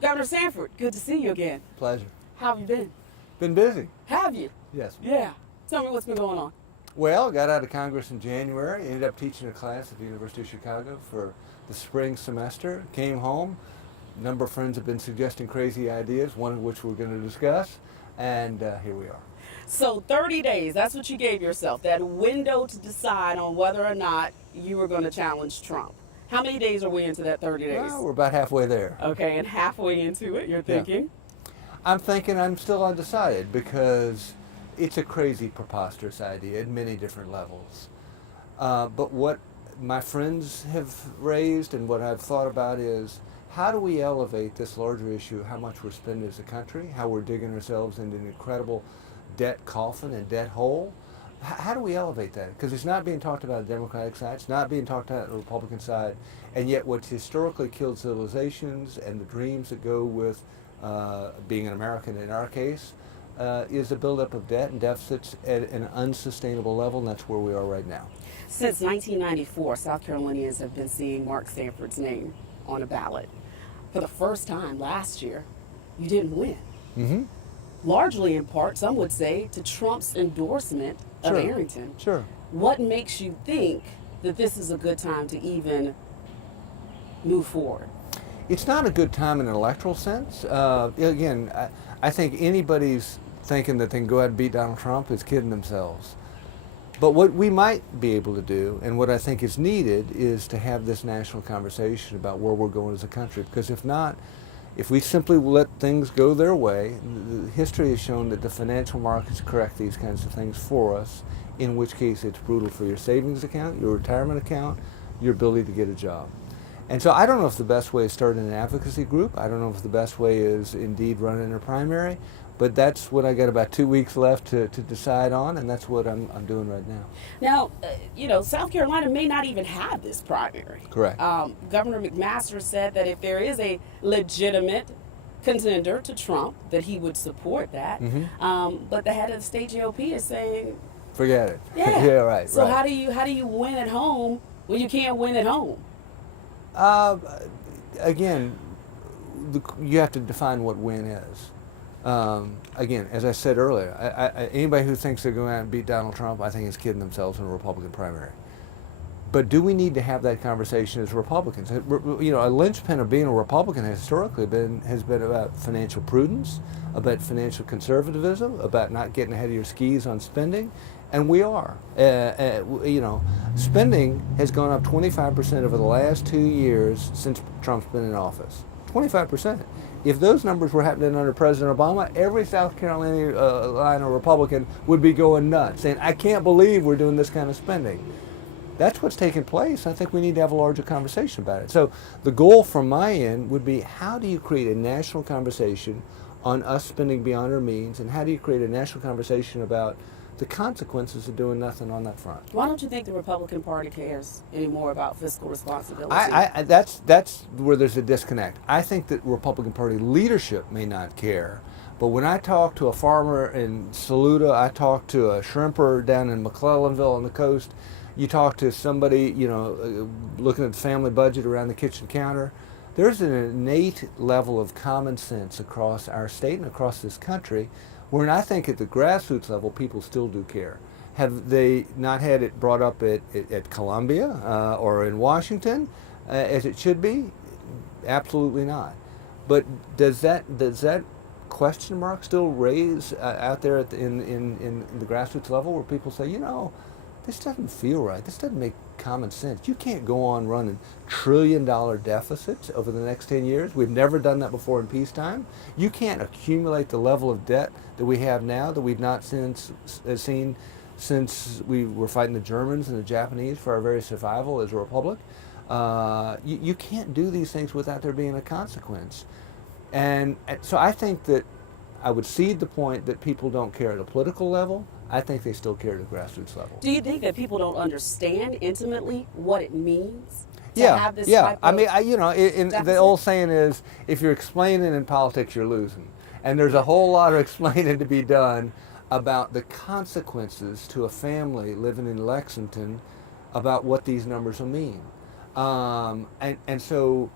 Governor Sanford, good to see you again. Pleasure. How have you been? Been busy. Have you? Yes. Yeah. Tell me what's been going on. Well, got out of Congress in January, ended up teaching a class at the University of Chicago for the spring semester, came home. A number of friends have been suggesting crazy ideas, one of which we're going to discuss, and here we are. So 30 days, that's what you gave yourself, that window to decide on whether or not you were going to challenge Trump. How many days are we into that 30 days? Well, we're about halfway there. Okay, and halfway into it, you're thinking? I'm thinking I'm still undecided because it's a crazy, preposterous idea at many different levels. But what my friends have raised and what I've thought about is how do we elevate this larger issue, how much we're spending as a country, how we're digging ourselves into an incredible debt coffin and debt hole. How do we elevate that? Because it's not being talked about on the Democratic side, it's not being talked about on the Republican side, and yet what's historically killed civilizations and the dreams that go with being an American in our case is the buildup of debt and deficits at an unsustainable level, and that's where we are right now. Since 1994, South Carolinians have been seeing Mark Sanford's name on a ballot. For the first time last year, you didn't win. Mm-hmm. Largely in part, some would say, to Trump's endorsement of Sure. Arrington. Sure. What makes you think that this is a good time to even move forward? It's not a good time in an electoral sense. Again, I think anybody's thinking that they can go out and beat Donald Trump is kidding themselves. But what we might be able to do, and what I think is needed, is to have this national conversation about where we're going as a country. Because if not, if we simply let things go their way, history has shown that the financial markets correct these kinds of things for us, in which case it's brutal for your savings account, your retirement account, your ability to get a job. And so I don't know if the best way is starting an advocacy group. I don't know if the best way is indeed running a primary, but that's what I got about 2 weeks left to decide on, and that's what I'm doing right now. Now, South Carolina may not even have this primary. Correct. Governor McMaster said that if there is a legitimate contender to Trump, that he would support that. Mm-hmm. But the head of the state GOP is saying, forget it. Yeah. Yeah, right. So right. how do you win at home when you can't win at home? Again, you have to define what win is. Again, as I said earlier, anybody who thinks they're going out and beat Donald Trump, I think is kidding themselves in a Republican primary. But do we need to have that conversation as Republicans? You know, a linchpin of being a Republican historically has been about financial prudence, about financial conservatism, about not getting ahead of your skis on spending, and we are. Spending has gone up 25% over the last 2 years since Trump's been in office. 25%. If those numbers were happening under President Obama, every South Carolina Republican would be going nuts, saying, I can't believe we're doing this kind of spending. That's what's taking place. I think we need to have a larger conversation about it. So the goal from my end would be, how do you create a national conversation on us spending beyond our means, and how do you create a national conversation about the consequences of doing nothing on that front? Why don't you think the Republican Party cares anymore about fiscal responsibility? That's where there's a disconnect. I think that Republican Party leadership may not care, but when I talk to a farmer in Saluda, I talk to a shrimper down in McClellanville on the coast, you talk to somebody, looking at the family budget around the kitchen counter, there's an innate level of common sense across our state and across this country, where I think at the grassroots level, people still do care. Have they not had it brought up at Columbia or in Washington as it should be? Absolutely not. But does that question mark still raise out there in the grassroots level, where people say, this doesn't feel right. This doesn't make common sense. You can't go on running trillion-dollar deficits over the next 10 years. We've never done that before in peacetime. You can't accumulate the level of debt that we have now, that we've not seen since we were fighting the Germans and the Japanese for our very survival as a republic. You can't do these things without there being a consequence. And so I think that I would cede the point that people don't care at a political level. I think they still care at a grassroots level. Do you think that people don't understand intimately what it means to have this type of I mean, the old saying is, if you're explaining in politics, you're losing. And there's a whole lot of explaining to be done about the consequences to a family living in Lexington about what these numbers will mean. And so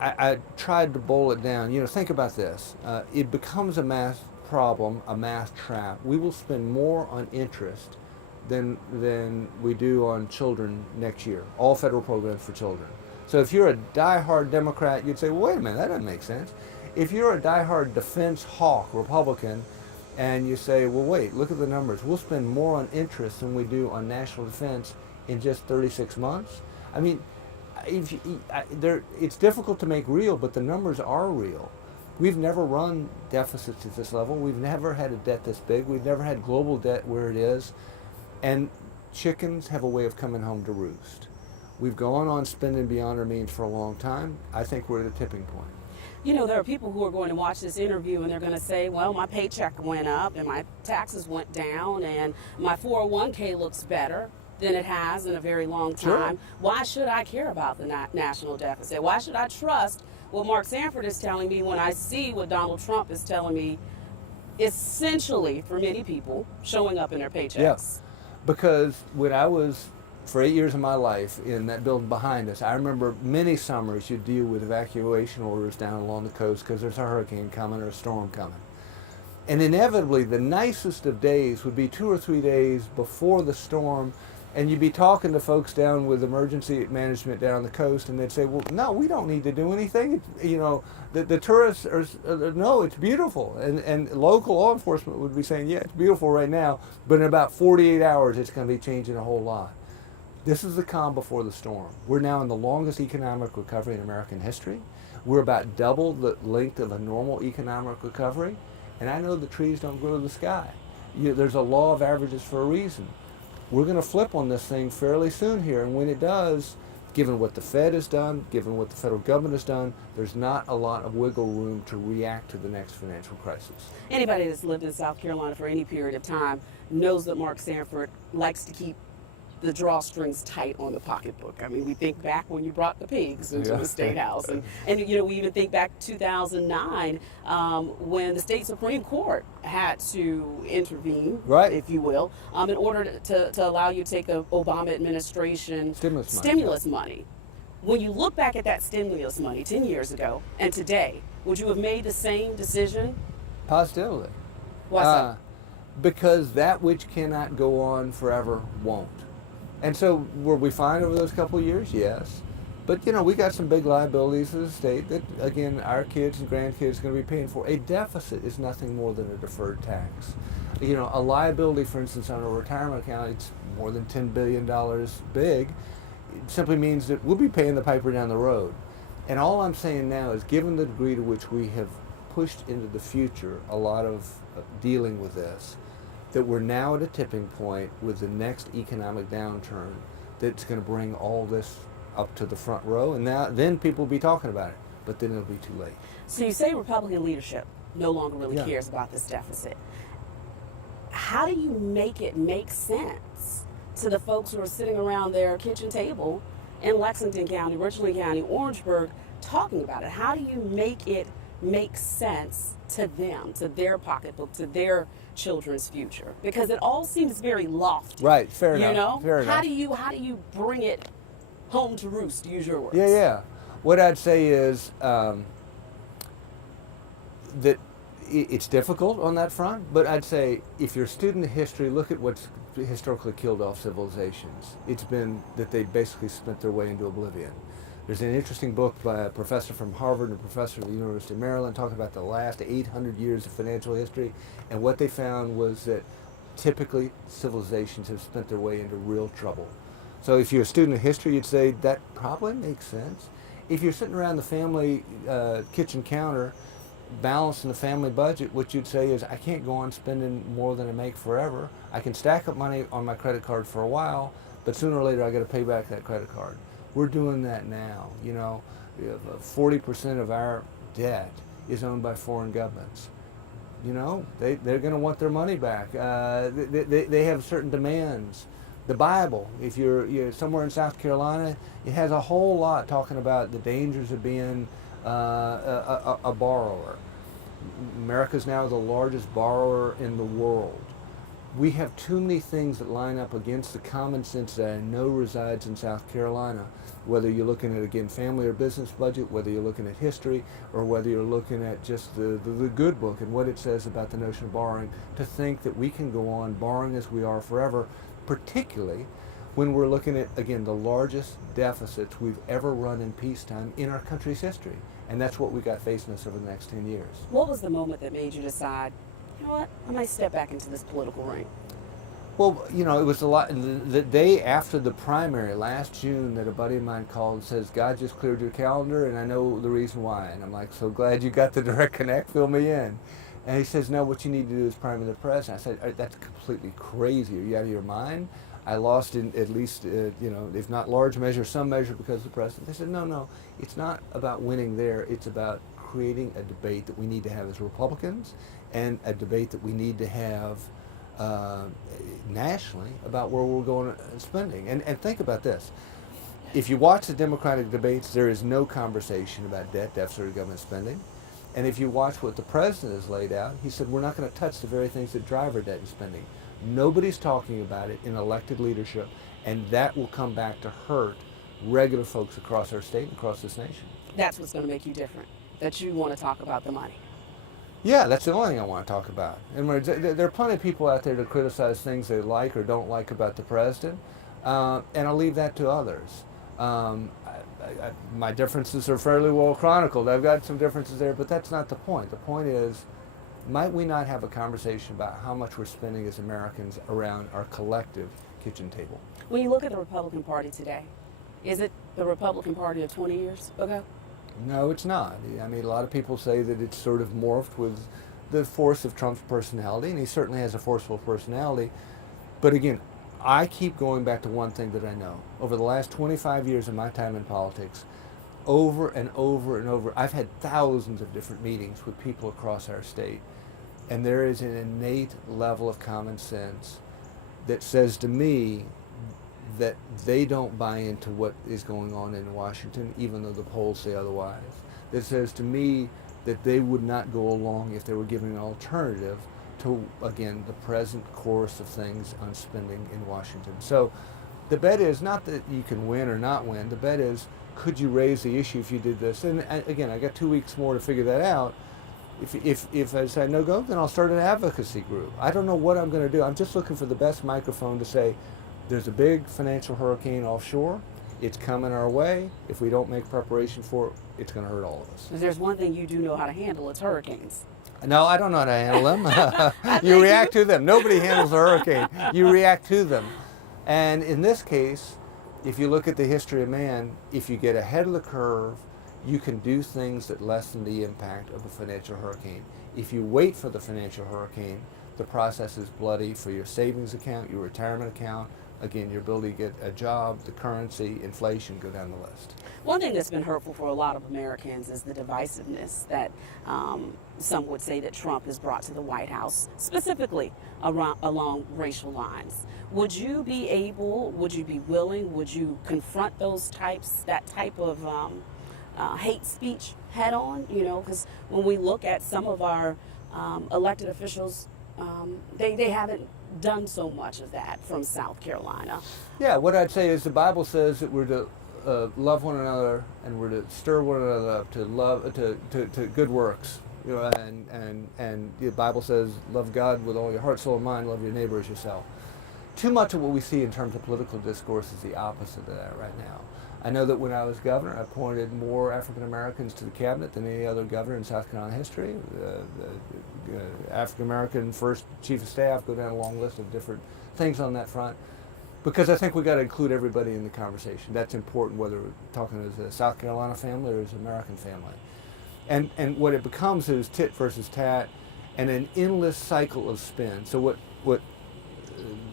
I tried to boil it down. Think about this. It becomes a math problem, a math trap. We will spend more on interest than we do on children next year. All federal programs for children. So if you're a diehard Democrat, you'd say, well, wait a minute, that doesn't make sense. If you're a diehard defense hawk Republican, and you say, well, wait, look at the numbers. We'll spend more on interest than we do on national defense in just 36 months. I mean, it's difficult to make real, but the numbers are real. We've never run deficits at this level. We've never had a debt this big. We've never had global debt where it is. And chickens have a way of coming home to roost. We've gone on spending beyond our means for a long time. I think we're at a tipping point. There are people who are going to watch this interview and they're going to say, well, my paycheck went up and my taxes went down and my 401k looks better than it has in a very long time. Sure. Why should I care about the national deficit? Why should I trust what Mark Sanford is telling me when I see what Donald Trump is telling me, essentially, for many people, showing up in their paychecks? Yeah. Because when I was, for 8 years of my life, in that building behind us, I remember many summers you deal with evacuation orders down along the coast because there's a hurricane coming or a storm coming. And inevitably, the nicest of days would be 2 or 3 days before the storm, and you'd be talking to folks down with emergency management down the coast, and they'd say, well, no, we don't need to do anything. The tourists are, no, it's beautiful. And local law enforcement would be saying, yeah, it's beautiful right now, but in about 48 hours, it's going to be changing a whole lot. This is the calm before the storm. We're now in the longest economic recovery in American history. We're about double the length of a normal economic recovery. And I know the trees don't grow to the sky. There's a law of averages for a reason. We're going to flip on this thing fairly soon here. And when it does, given what the Fed has done, given what the federal government has done, there's not a lot of wiggle room to react to the next financial crisis. Anybody that's lived in South Carolina for any period of time knows that Mark Sanford likes to keep the drawstrings tight on the pocketbook. I mean, we think back when you brought the pigs into the State House. And we even think back 2009 when the state Supreme Court had to intervene, right, if you will, in order to allow you to take an Obama administration stimulus money. When you look back at that stimulus money 10 years ago and today, would you have made the same decision? Positively. Why so? Because that which cannot go on forever won't. And so were we fine over those couple of years? Yes. But, we got some big liabilities as a state that, again, our kids and grandkids are going to be paying for. A deficit is nothing more than a deferred tax. A liability, for instance, on a retirement account, it's more than $10 billion big. It simply means that we'll be paying the piper down the road. And all I'm saying now is, given the degree to which we have pushed into the future a lot of dealing with this, that we're now at a tipping point with the next economic downturn that's going to bring all this up to the front row, and then people will be talking about it, but then it'll be too late. So you say Republican leadership no longer really cares about this deficit. How do you make it make sense to the folks who are sitting around their kitchen table in Lexington County, Richland County, Orangeburg, talking about it? How do you make it make sense to them, to their pocketbook, to their children's future? Because it all seems very lofty. Right, fair enough. Fair How enough. do you bring it home to roost, to use your words? Yeah. What I'd say is that it's difficult on that front, but I'd say if you're a student of history, look at what's historically killed off civilizations. It's been that they basically spent their way into oblivion. There's an interesting book by a professor from Harvard and a professor at the University of Maryland talking about the last 800 years of financial history, and what they found was that typically civilizations have spent their way into real trouble. So if you're a student of history, you'd say that probably makes sense. If you're sitting around the family kitchen counter balancing the family budget, what you'd say is, I can't go on spending more than I make forever. I can stack up money on my credit card for a while, but sooner or later I got to pay back that credit card. We're doing that now. 40% of our debt is owned by foreign governments. They're going to want their money back. They have certain demands. The Bible, if you're somewhere in South Carolina, it has a whole lot talking about the dangers of being a borrower. America's now the largest borrower in the world. we have too many things that line up against the common sense that I know resides in South Carolina, whether you're looking at, again, family or business budget, whether you're looking at history, or whether you're looking at just the good book and what it says about the notion of borrowing, to think that we can go on borrowing as we are forever, particularly when we're looking at, again, the largest deficits we've ever run in peacetime in our country's history. And that's what we got facing us over the next 10 years. What was the moment that made you decide, you know what, I might step back into this political ring? Well, you know, it was a lot. The day after the primary, last June, that a buddy of mine called and says, God just cleared your calendar, and I know the reason why. And I'm like, so glad you got the direct connect, fill me in. And he says, no, what you need to do is primary the president. I said, that's completely crazy. Are you out of your mind? I lost in at least, you know, if not large measure, some measure because of the president. They said, no, it's not about winning there. It's about creating a debate that we need to have as Republicans, and a debate that we need to have nationally about where we're going in spending. And think about this. If you watch the Democratic debates, there is no conversation about debt, deficit, or government spending. And if you watch what the president has laid out, he said we're not going to touch the very things that drive our debt and spending. Nobody's talking about it in elected leadership, and that will come back to hurt regular folks across our state and across this nation. That's what's going to make you different, that you want to talk about the money. Yeah, that's the only thing I want to talk about. And there are plenty of people out there to criticize things they like or don't like about the president, and I'll leave that to others. My differences are fairly well chronicled. I've got some differences there, but that's not the point. The point is, might we not have a conversation about how much we're spending as Americans around our collective kitchen table? When you look at the Republican Party today, is it the Republican Party of 20 years ago? No, it's not. I mean, a lot of people say that it's sort of morphed with the force of Trump's personality, and he certainly has a forceful personality. But again, I keep going back to one thing that I know. Over the last 25 years of my time in politics, over and over and over, I've had thousands of different meetings with people across our state, and there is an innate level of common sense that says to me that they don't buy into what is going on in Washington, even though the polls say otherwise. That says to me that they would not go along if they were given an alternative to, again, the present course of things on spending in Washington. So the bet is not that you can win or not win. The bet is, could you raise the issue if you did this? And again, I got 2 weeks more to figure that out. If I decide no go, then I'll start an advocacy group. I don't know what I'm going to do. I'm just looking for the best microphone to say, there's a big financial hurricane offshore. It's coming our way. If we don't make preparation for it, it's going to hurt all of us. If there's one thing you do know how to handle, it's hurricanes. No, I don't know how to handle them. You react to them. Nobody handles a hurricane. You react to them. And in this case, if you look at the history of man, if you get ahead of the curve, you can do things that lessen the impact of a financial hurricane. If you wait for the financial hurricane, the process is bloody for your savings account, your retirement account, again, your ability to get a job, the currency, inflation, go down the list. One thing that's been hurtful for a lot of Americans is the divisiveness that some would say that Trump has brought to the White House, specifically along racial lines. Would you be able, would you be willing, would you confront that type of hate speech head on? You know, because when we look at some of our elected officials, they haven't done so much of that from South Carolina. Yeah, what I'd say is the Bible says that we're to love one another, and we're to stir one another up to love to good works. You know, and the Bible says love God with all your heart, soul, and mind. Love your neighbor as yourself. Too much of what we see in terms of political discourse is the opposite of that right now. I know that when I was governor, I appointed more African Americans to the cabinet than any other governor in South Carolina history. The African American first chief of staff, go down a long list of different things on that front, because I think we got to include everybody in the conversation. That's important, whether we're talking as a South Carolina family or as an American family. And what it becomes is tit versus tat, and an endless cycle of spin. So what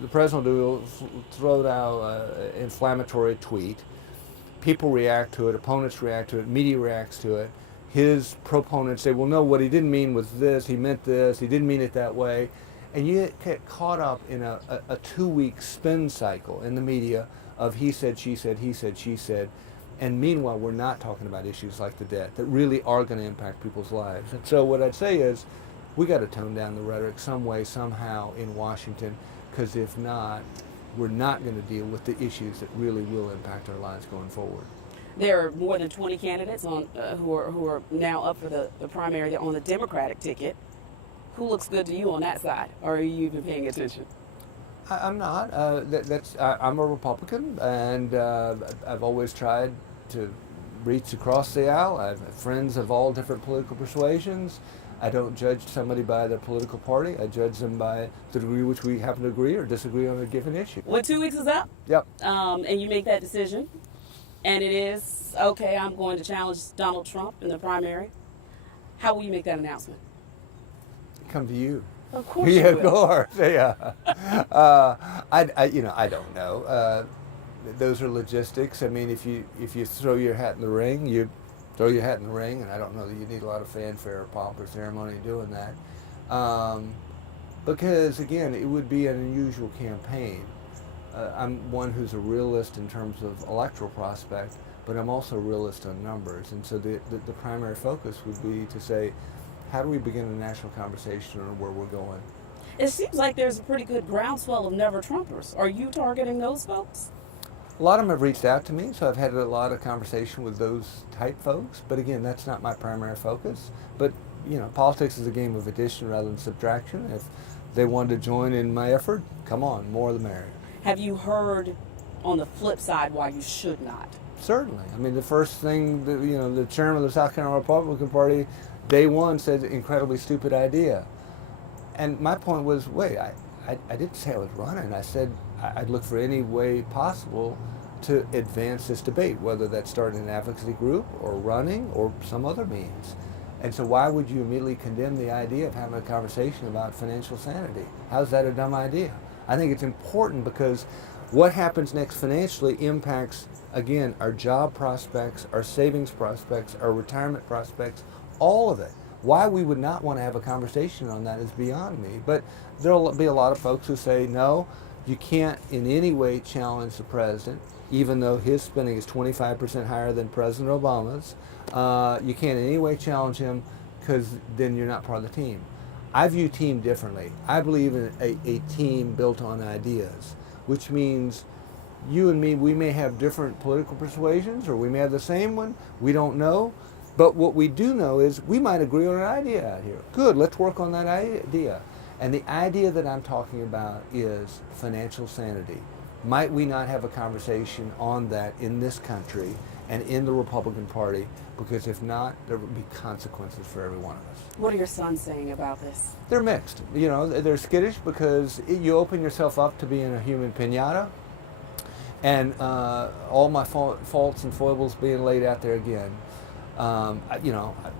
the president will do, throw out an inflammatory tweet. People react to it, opponents react to it, media reacts to it. His proponents say, well, no, what he didn't mean was this, he meant this, he didn't mean it that way. And you get caught up in a 2-week spin cycle in the media of he said, she said, he said, she said. And meanwhile, we're not talking about issues like the debt that really are going to impact people's lives. And so what I'd say is, we got to tone down the rhetoric some way, somehow in Washington, because if not, we're not going to deal with the issues that really will impact our lives going forward. There are more than 20 candidates on who are now up for the primary. They're on the Democratic ticket. Who looks good to you on that side? Or are you even paying attention? I'm not. I'm a Republican, and I've always tried to reach across the aisle. I have friends of all different political persuasions. I don't judge somebody by their political party. I judge them by the degree which we happen to agree or disagree on a given issue. When 2 weeks is up, Yep. and you make that decision, and it is, okay, I'm going to challenge Donald Trump in the primary, how will you make that announcement? Come to you. Of course Yeah, you of will. course. Yeah. I don't know. Those are logistics. I mean, if you throw your hat in the ring, you throw your hat in the ring, and I don't know that you need a lot of fanfare or pomp or ceremony doing that. Because again, it would be an unusual campaign. I'm one who's a realist in terms of electoral prospect, but I'm also a realist on numbers. And so the primary focus would be to say, how do we begin a national conversation on where we're going? It seems like there's a pretty good groundswell of never Trumpers. Are you targeting those folks? A lot of them have reached out to me, so I've had a lot of conversation with those type folks. But again, that's not my primary focus. But politics is a game of addition rather than subtraction. If they want to join in my effort, come on, more the merrier. Have you heard on the flip side why you should not? Certainly. I mean, the first thing that, the chairman of the South Carolina Republican Party, day one, said incredibly stupid idea. And my point was, wait, I didn't say I was running. I said I'd look for any way possible to advance this debate, whether that's starting an advocacy group or running or some other means. And so why would you immediately condemn the idea of having a conversation about financial sanity? How's that a dumb idea? I think it's important because what happens next financially impacts, again, our job prospects, our savings prospects, our retirement prospects, all of it. Why we would not want to have a conversation on that is beyond me. But there'll be a lot of folks who say, no, you can't in any way challenge the president, even though his spending is 25% higher than President Obama's. You can't in any way challenge him because then you're not part of the team. I view team differently. I believe in a team built on ideas, which means you and me, we may have different political persuasions or we may have the same one. We don't know. But what we do know is we might agree on an idea out here. Good, let's work on that idea. And the idea that I'm talking about is financial sanity. Might we not have a conversation on that in this country and in the Republican Party? Because if not, there will be consequences for every one of us. What are your sons saying about this? They're mixed. They're skittish because you open yourself up to being a human piñata and all my faults and foibles being laid out there again.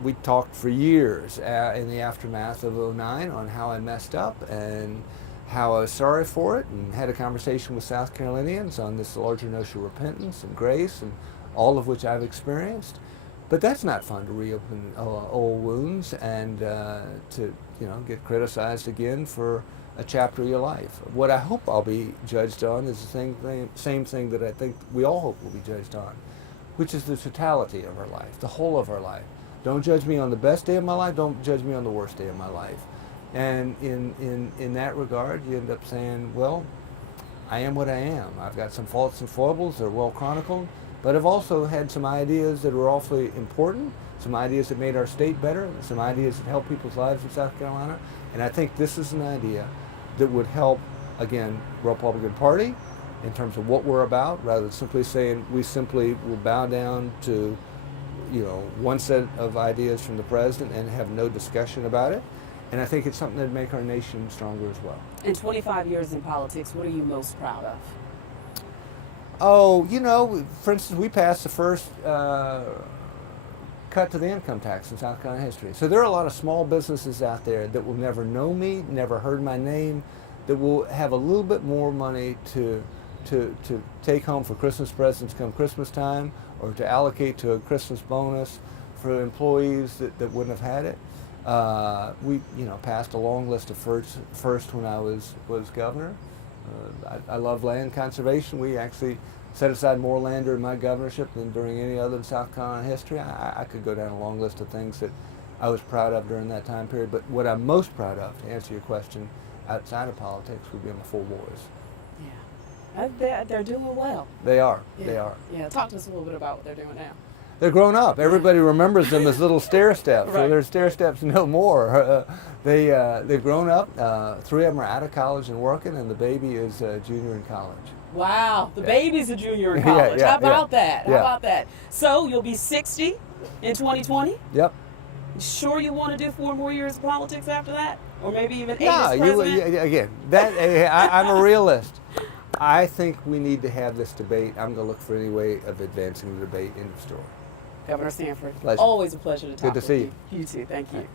We talked for years in the aftermath of '09 on how I messed up and how I was sorry for it, and had a conversation with South Carolinians on this larger notion of repentance and grace, and all of which I've experienced. But that's not fun to reopen old wounds and to get criticized again for a chapter of your life. What I hope I'll be judged on is the same thing that I think we all hope we'll be judged on, which is the totality of our life, the whole of our life. Don't judge me on the best day of my life, don't judge me on the worst day of my life. And in that regard, you end up saying, well, I am what I am. I've got some faults and foibles, they're well chronicled, but I've also had some ideas that were awfully important, some ideas that made our state better, some ideas that helped people's lives in South Carolina, and I think this is an idea that would help, again, Republican Party, in terms of what we're about, rather than simply saying we simply will bow down to, one set of ideas from the president and have no discussion about it. And I think it's something that would make our nation stronger as well. In 25 years in politics, what are you most proud of? Oh, for instance, we passed the first cut to the income tax in South Carolina history. So there are a lot of small businesses out there that will never know me, never heard my name, that will have a little bit more money to take home for Christmas presents come Christmas time, or to allocate to a Christmas bonus for employees that wouldn't have had it. We passed a long list of first when I was governor. I love land conservation. We actually set aside more land during my governorship than during any other in South Carolina history. I could go down a long list of things that I was proud of during that time period. But what I'm most proud of, to answer your question, outside of politics, would be my 4 boys. They're doing well. They are. Yeah. They are. Yeah, talk to us a little bit about what they're doing now. They're grown up. Everybody remembers them as little stair steps. Right. So they're stair steps no more. They've grown up. 3 of them are out of college and working, and the baby is a junior in college. Wow, the Yeah. baby's a junior in college. Yeah, How about that? How Yeah. about that? So you'll be 60 in 2020? Yep. You sure you want to do 4 more years of politics after that? Or maybe even 8 No, as president? again, I'm a realist. I think we need to have this debate. I'm going to look for any way of advancing the debate. End of story. Governor Sanford, Pleasure. always a pleasure to talk Good to with see you. You too, thank you.